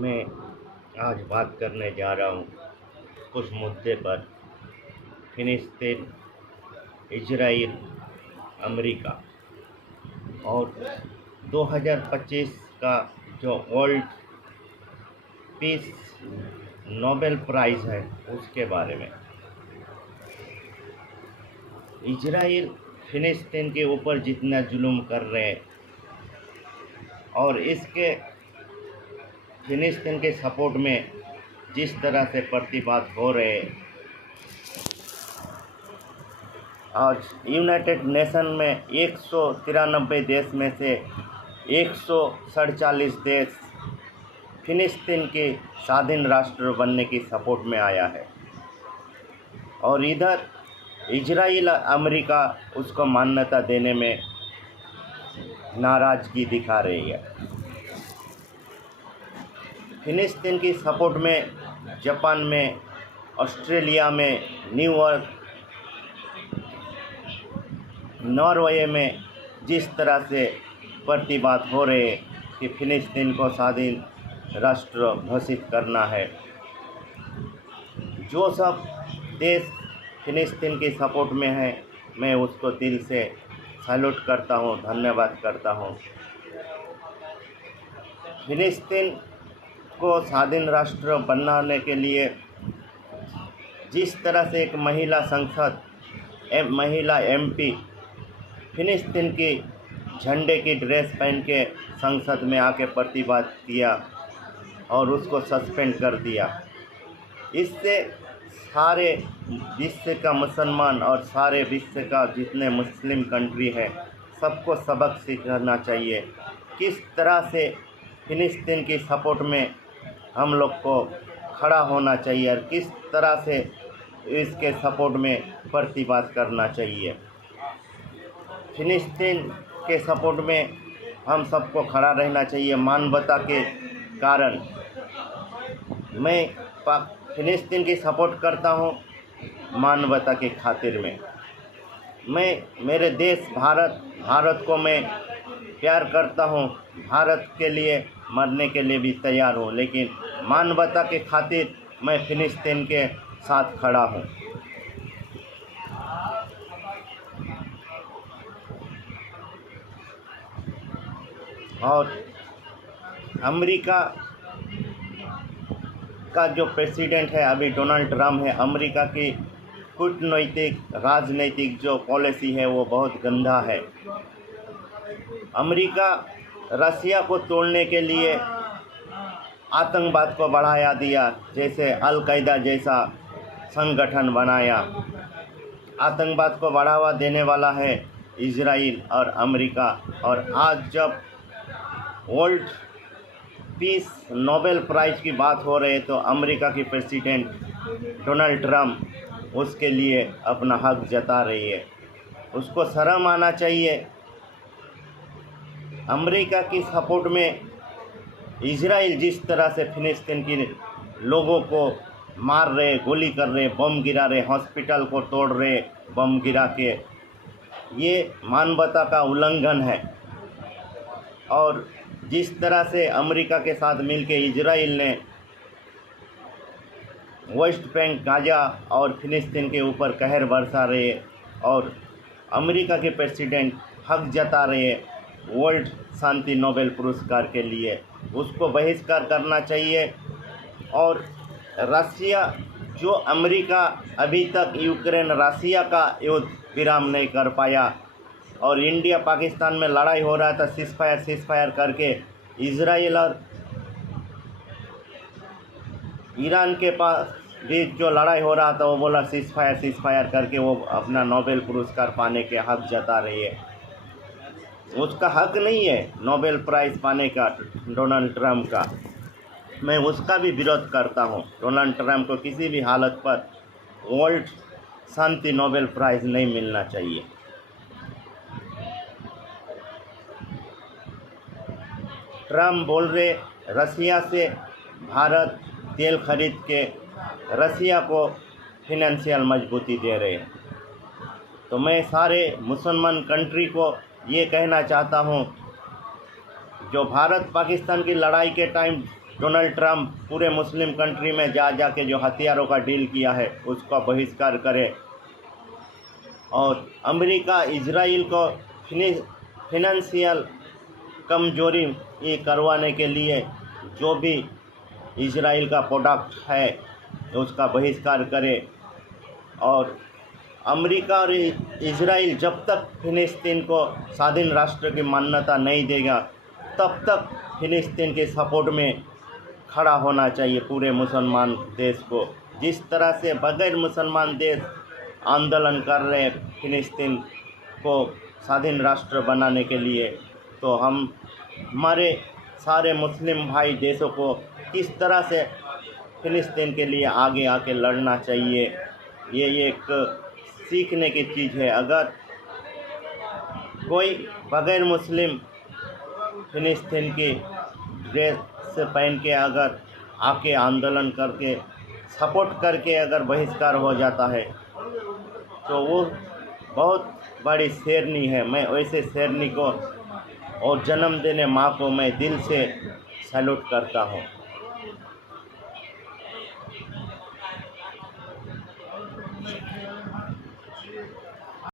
मैं आज बात करने जा रहा हूँ कुछ मुद्दे पर। फिलिस्तीन, इजराइल, अमेरिका और 2025 का जो वर्ल्ड पीस नोबेल प्राइज़ है उसके बारे में। इजराइल फिलिस्तीन के ऊपर जितना जुल्म कर रहे हैं और इसके फिलिस्तीन के सपोर्ट में जिस तरह से प्रतिवाद हो रहे हैं, आज यूनाइटेड नेशन में 193 देश में से 147 देश फिलिस्तीन के स्वाधीन राष्ट्र बनने की सपोर्ट में आया है और इधर इजराइल अमेरिका उसको मान्यता देने में नाराज़गी दिखा रही है। फिलिस्तीन की सपोर्ट में जापान में, ऑस्ट्रेलिया में, न्यूयॉर्क, नॉर्वे में जिस तरह से प्रतिवाद हो रहे कि फिलिस्तीन को स्वाधीन राष्ट्र घोषित करना है, जो सब देश फिलिस्तीन की सपोर्ट में है, मैं उसको दिल से सैल्यूट करता हूँ, धन्यवाद करता हूँ। फिलिस्तीन को स्वाधीन राष्ट्र बनाने के लिए जिस तरह से एक महिला संसद, महिला एमपी फिलिस्तीन की झंडे की ड्रेस पहन के संसद में आके प्रतिवाद किया और उसको सस्पेंड कर दिया, इससे सारे विश्व का मुसलमान और सारे विश्व का जितने मुस्लिम कंट्री है सबको सबक सीखना चाहिए। किस तरह से फिलिस्तीन की सपोर्ट में हम लोग को खड़ा होना चाहिए और किस तरह से इसके सपोर्ट में प्रतिवाद करना चाहिए। फिलिस्तीन के सपोर्ट में हम सबको खड़ा रहना चाहिए मानवता के कारण। मैं फिलिस्तीन की सपोर्ट करता हूँ मानवता के खातिर में। मैं मेरे देश भारत को मैं प्यार करता हूँ, भारत के लिए मरने के लिए भी तैयार हूँ, लेकिन मानवता के खातिर मैं फिलिस्तीन के साथ खड़ा हूँ। और अमेरिका का जो प्रेसिडेंट है अभी डोनाल्ड ट्रम्प है, अमेरिका की कूटनीतिक राजनीतिक जो पॉलिसी है वो बहुत गंदा है। अमेरिका रसिया को तोड़ने के लिए आतंकवाद को बढ़ाया दिया, जैसे अल कायदा जैसा संगठन बनाया। आतंकवाद को बढ़ावा देने वाला है इजराइल और अमेरिका। और आज जब वर्ल्ड पीस नोबेल प्राइज़ की बात हो रही है तो अमेरिका की प्रेसिडेंट डोनाल्ड ट्रम्प उसके लिए अपना हक जता रही है। उसको शर्म आना चाहिए। अमेरिका की सपोर्ट में इजराइल जिस तरह से फिलिस्तीन के लोगों को मार रहे, गोली कर रहे, बम गिरा रहे, हॉस्पिटल को तोड़ रहे बम गिरा के, ये मानवता का उल्लंघन है। और जिस तरह से अमेरिका के साथ मिलके इजराइल ने वेस्ट बैंक, गाजा और फिलिस्तीन के ऊपर कहर बरसा रहे और अमेरिका के प्रेसिडेंट हक जता रहे वर्ल्ड शांति नोबेल पुरस्कार के लिए, उसको बहिष्कार करना चाहिए। और रसिया जो अमेरिका अभी तक यूक्रेन रसिया का युद्ध विराम नहीं कर पाया और इंडिया पाकिस्तान में लड़ाई हो रहा था सीज़ फायर करके, इजराइल और ईरान के पास भी जो लड़ाई हो रहा था वो बोला सीज़ फायर करके वो अपना नोबेल पुरस्कार पाने के हक जता रही है। उसका हक नहीं है नोबेल प्राइज़ पाने का डोनाल्ड ट्रम्प का। मैं उसका भी विरोध करता हूँ। डोनाल्ड ट्रम्प को किसी भी हालत पर वर्ल्ड शांति नोबेल प्राइज़ नहीं मिलना चाहिए। ट्रम्प बोल रहे रसिया से भारत तेल खरीद के रसिया को फिनेंशियल मजबूती दे रहे हैं। तो मैं सारे मुसलमान कंट्री को ये कहना चाहता हूँ, जो भारत पाकिस्तान की लड़ाई के टाइम डोनाल्ड ट्रंप पूरे मुस्लिम कंट्री में जा के जो हथियारों का डील किया है उसका बहिष्कार करे, और अमेरिका इजराइल को फिनेंशियल कमजोरी ये करवाने के लिए जो भी इजराइल का प्रोडक्ट है उसका बहिष्कार करे। और अमेरिका और इजराइल जब तक फिलिस्तीन को स्वाधीन राष्ट्र की मान्यता नहीं देगा तब तक फिलिस्तीन के सपोर्ट में खड़ा होना चाहिए पूरे मुसलमान देश को। जिस तरह से बगैर मुसलमान देश आंदोलन कर रहे फिलिस्तीन को स्वाधीन राष्ट्र बनाने के लिए, तो हमारे सारे मुस्लिम भाई देशों को किस तरह से फिलिस्तीन के लिए आगे आके लड़ना चाहिए, ये एक सीखने की चीज़ है। अगर कोई बगैर मुस्लिम फिलिस्तीन की ड्रेस पहन के अगर आके आंदोलन करके सपोर्ट करके अगर बहिष्कार हो जाता है तो वो बहुत बड़ी शेरनी है। मैं वैसे शेरनी को और जन्म देने माँ को मैं दिल से सैल्यूट करता हूँ।